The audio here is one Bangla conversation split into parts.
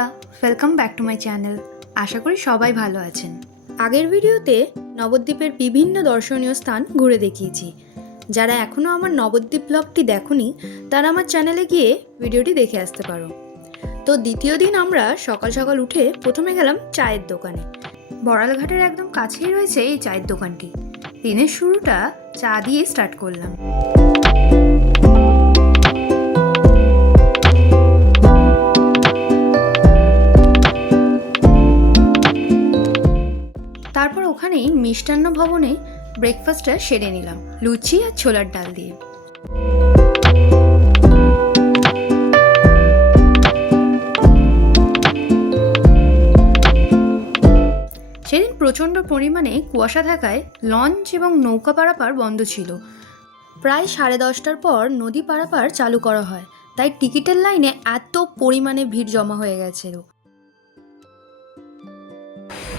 বন্ধুরা, welcome back to my channel. আশা করি সবাই ভালো আছেন। আগের ভিডিওতে নবদ্বীপের বিভিন্ন দর্শনীয় স্থান ঘুরে দেখিয়েছি। যারা এখনও আমার নবদ্বীপ ব্লগটি দেখোনি তারা আমার চ্যানেলে গিয়ে ভিডিওটি দেখে আসতে পারো। তো দ্বিতীয় দিন আমরা সকাল সকাল উঠে প্রথমে গেলাম চায়ের দোকানে। বড়ালঘাটের একদম কাছেই রয়েছে এই চায়ের দোকানটি। দিনের শুরুটা চা দিয়ে স্টার্ট করলাম। তারপর ওখানেই মিষ্টান্ন ভবনে ব্রেকফাস্টটা সেরে নিলাম লুচি আর ছোলার ডাল দিয়ে। সেদিন প্রচণ্ড পরিমাণে কুয়াশা থাকায় লঞ্চ এবং নৌকা পারাপার বন্ধ ছিল। প্রায় 10:30টার পর নদী পারাপার চালু করা হয়, তাই টিকিটের লাইনে এত পরিমাণে ভিড় জমা হয়ে গেছিল।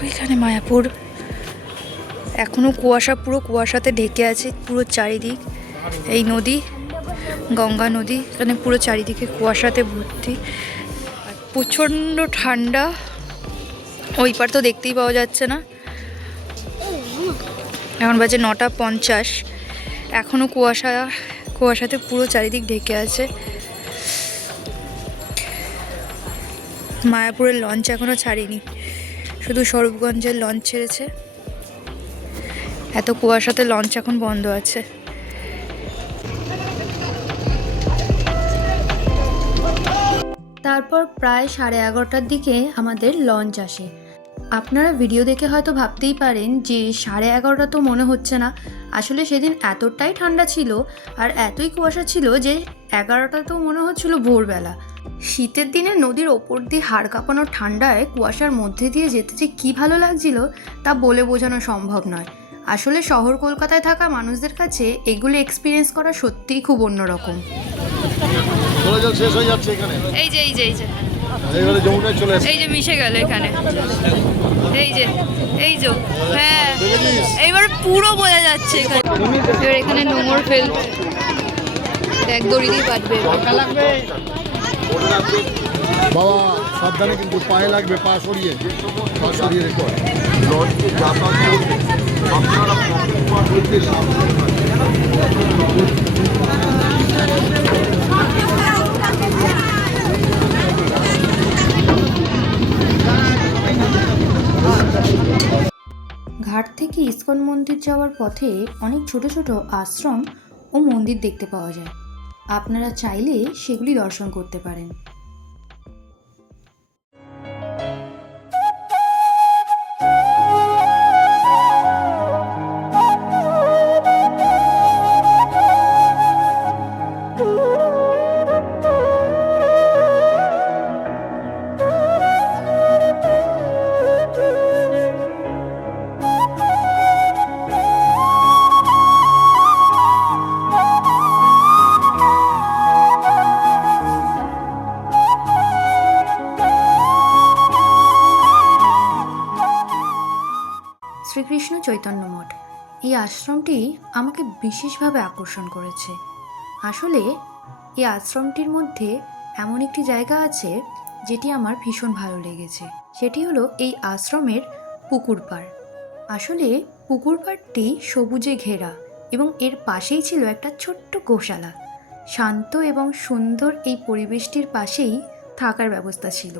এখানে মায়াপুর এখনো কুয়াশা, পুরো কুয়াশাতে ঢেকে আছে পুরো চারিদিক। এই নদী গঙ্গা নদী, এখানে পুরো চারিদিকে কুয়াশাতে ভর্তি। প্রচণ্ড ঠান্ডা, ওই পার তো দেখতেই পাওয়া যাচ্ছে না। এখন বাজে 9:50, এখনো কুয়াশাতে পুরো চারিদিক ঢেকে আছে। মায়াপুরের লঞ্চ এখনো ছাড়েনি, শুধু স্বরূপগঞ্জের লঞ্চ ছেড়েছে। এত কুয়াশাতে লঞ্চ এখন বন্ধ আছে। তারপর প্রায় 11:30টার দিকে আমাদের লঞ্চ আসে। আপনারা ভিডিও দেখে হয়তো ভাবতেই পারেন যে 11:30 তো মনে হচ্ছে না। আসলে সেদিন এতটাই ঠান্ডা ছিল আর এতই কুয়াশা ছিল যে 11টা তো মনে হচ্ছিল ভোরবেলা। শীতের দিনে নদীর ওপর দিয়ে হাড় কাঁপানো ঠান্ডায় কুয়াশার মধ্যে দিয়ে যেতে যে কী ভালো লাগছিল তা বলে বোঝানো সম্ভব নয়। আসলে শহর কলকাতায় থাকা মানুষদের কাছে এগুলো এক্সপিরিয়েন্স করা সত্যিই খুব অন্যরকম। এই যে এই যে এই যে এই যে মিশে গেল এখানে, এই যে হ্যাঁ, এইবার পুরো বোঝা যাচ্ছে এবার এখানে নোংর ফেল এক দড়ি দিয়ে বাঁধবে। বাবা সাবধানে, কিন্তু পায়ে লাগবে, পা সরিয়ে রেখো। লঞ্চে যাতায়াত করতে আপনারা ঘাট থেকে ইসকন মন্দির যাওয়ার পথে অনেক ছোট ছোট আশ্রম ও মন্দির দেখতে পাওয়া যায়। আপনারা চাইলে সেগুলি দর্শন করতে পারেন। শ্রীকৃষ্ণ চৈতন্য মঠ, এই আশ্রমটি আমাকে বিশেষভাবে আকর্ষণ করেছে। আসলে এই আশ্রমটির মধ্যে এমন একটি জায়গা আছে যেটি আমার ভীষণ ভালো লেগেছে। সেটি হলো এই আশ্রমের পুকুর পাড়। আসলে পুকুর পাড়টি সবুজে ঘেরা এবং এর পাশেই ছিল একটা ছোট্ট গোশালা। শান্ত এবং সুন্দর এই পরিবেশটির পাশেই থাকার ব্যবস্থা ছিল।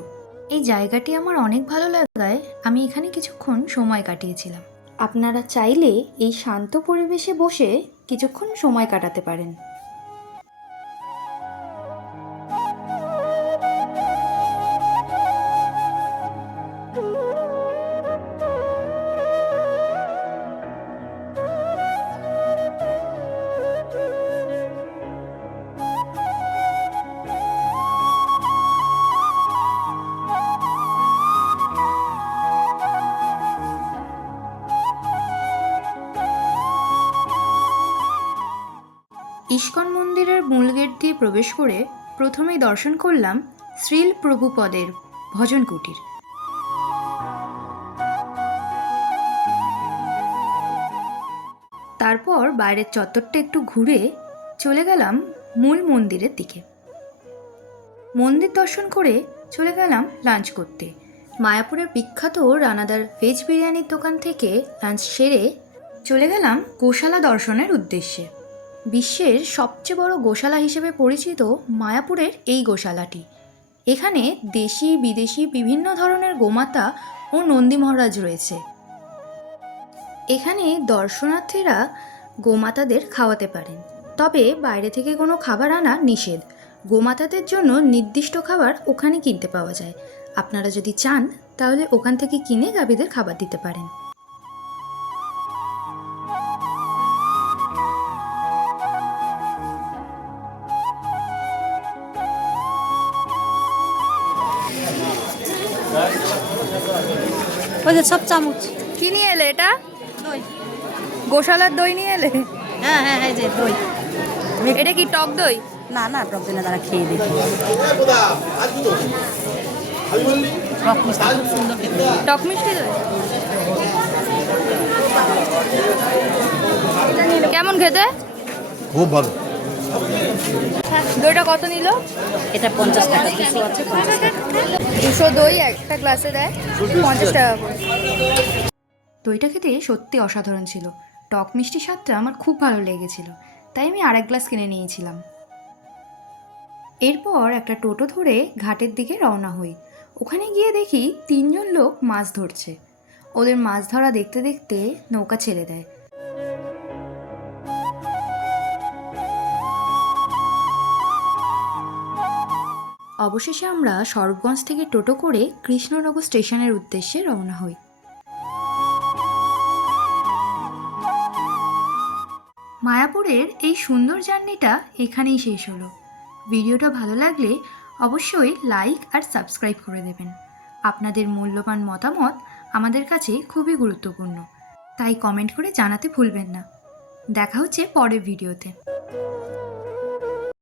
এই জায়গাটি আমার অনেক ভালো লাগায় আমি এখানে কিছুক্ষণ সময় কাটিয়েছিলাম। আপনারা চাইলে এই শান্ত পরিবেশে বসে কিছুক্ষণ সময় কাটাতে পারেন। ইস্কন মন্দিরের মূল গেট দিয়ে প্রবেশ করে প্রথমেই দর্শন করলাম শ্রীল প্রভুপদের ভজন কুটির। তারপর বাইরের চত্বরটা একটু ঘুরে চলে গেলাম মূল মন্দিরের দিকে। মন্দির দর্শন করে চলে গেলাম লাঞ্চ করতে। মায়াপুরের বিখ্যাত রানাদার ভেজ বিরিয়ানির দোকান থেকে লাঞ্চ সেরে চলে গেলাম গোশালা দর্শনের উদ্দেশ্যে। বিশ্বের সবচেয়ে বড় গোশালা হিসেবে পরিচিত মায়াপুরের এই গোশালাটি। এখানে দেশি বিদেশি বিভিন্ন ধরনের গোমাতা ও নন্দী মহারাজ রয়েছে। এখানে দর্শনার্থীরা গোমাতাদের খাওয়াতে পারেন, তবে বাইরে থেকে কোনো খাবার আনা নিষেধ। গোমাতাদের জন্য নির্দিষ্ট খাবার ওখানে কিনতে পাওয়া যায়। আপনারা যদি চান তাহলে ওখান থেকে কিনে গাভীদের খাবার দিতে পারেন। ওই যে সব চামচ। কি নিয়ে এলে এটা? দই। গোশালার দই নিয়ে এলে? হ্যাঁ হ্যাঁ এই যে দই। এটা কি টক দই? না না, টক দই না, তারা খেয়ে দেখি। টক মিষ্টি খুব সুন্দর খেতে। টক মিষ্টি দই কেমন খেতে? খুব ভালো। দইটা কত নিল? এটা 50 টাকা, 200 আছে 50 টাকা। 200 দই একটা গ্লাসে দেয়, 50 টাকা করে। দইটা খেতে সত্যি অসাধারণ ছিল। টক মিষ্টি স্বাদটা আমার খুব ভালো লেগেছিল, তাই আমি আরেক গ্লাস কিনে নিয়েছিলাম। এরপর একটা টোটো ধরে ঘাটের দিকে রওনা হই। ওখানে গিয়ে দেখি 3 জন লোক মাছ ধরছে। ওদের মাছ ধরা দেখতে দেখতে নৌকা ছেড়ে দেয়। অবশেষে আমরা সরবগঞ্জ থেকে টোটো করে কৃষ্ণনগর স্টেশনের উদ্দেশ্যে রওনা হই। মায়াপুরের এই সুন্দর জার্নিটা এখানেই শেষ হলো। ভিডিওটা ভালো লাগলে অবশ্যই লাইক আর সাবস্ক্রাইব করে দেবেন। আপনাদের মূল্যবান মতামত আমাদের কাছে খুবই গুরুত্বপূর্ণ, তাই কমেন্ট করে জানাতে ভুলবেন না। দেখা হচ্ছে পরের ভিডিওতে।